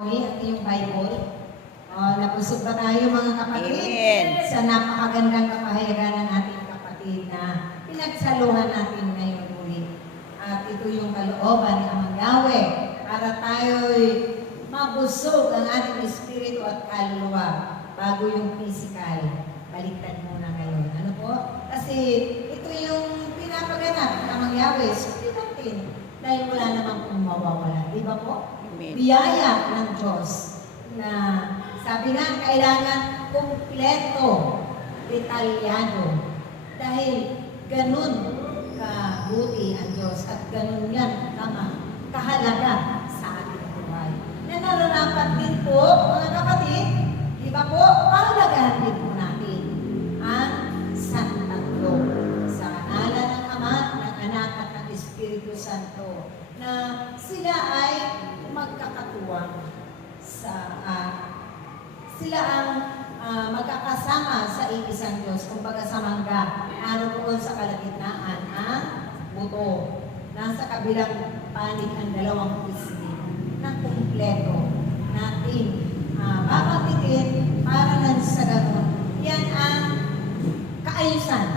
At yung Bible. Nabusog ba tayo mga kapatid? Amen. Sa napakagandang kapahayagan ng ating kapatid na pinagsaluhan natin ngayon ulit. At ito yung kalooban ni Amang Yahweh para tayo'y mabusog ang ating espiritu at kaluluwa bago yung physical. Baliktad muna ngayon. Ano po? Kasi ito yung pinapaganap ng Amang Yahweh. Sulit natin dahil wala namang kung mawawala. Di ba po? Biyaya ng Diyos na sabi nga kailangan kumpleto, detalyado dahil ganun kabuti ang Diyos at ganun yan kahalaga sa ating buhay. Na nararapat din po mga kapatid, di ba po, pahalagahan din po natin ang Santatlo sa ngalan ng Ama, ng Anak at ng Espiritu Santo na sila ay magkakatuwang sila ang magkakasama sa iisang Diyos. Kumbaga sa mangga, naroon sa kalagitnaan ang buto. Nasa kabilang panig ang dalawang pisngi na kumpleto natin babatitin para na sa ganun. Yan ang kaayusan.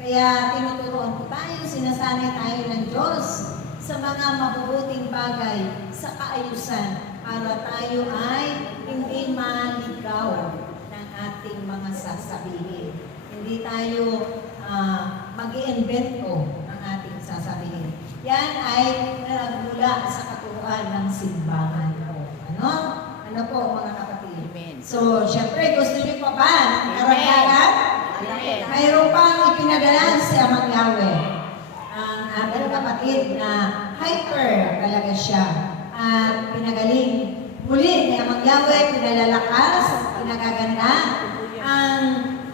Kaya tinuturuan po tayo, sinasanay tayo ng Diyos sa mga mabubuting bagay sa kaayusan para tayo ay hindi maligaw ng ating mga sasabihin. Hindi tayo mag-iimbento ng ating sasabihin. Yan ay nagmula sa katuruan ng simbahan po. Ano? Ano po mga kapatid? Amen. So, syempre, gusto niyo pa ba ng karagdagan? Amen. Mayroon pang ipinadala si Amang Yahweh. Ang ating kapatid na hyper talaga siya. At pinagaling muli ni Amang Yahweh, pinalalakas, pinagaganda ang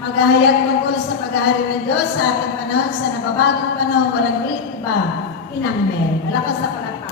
maghahayag tungkol sa paghahari ng Diyos sa ating panahon, sa nababagong panahon, walang iba, inang Mel. Malakas sa palakpakan.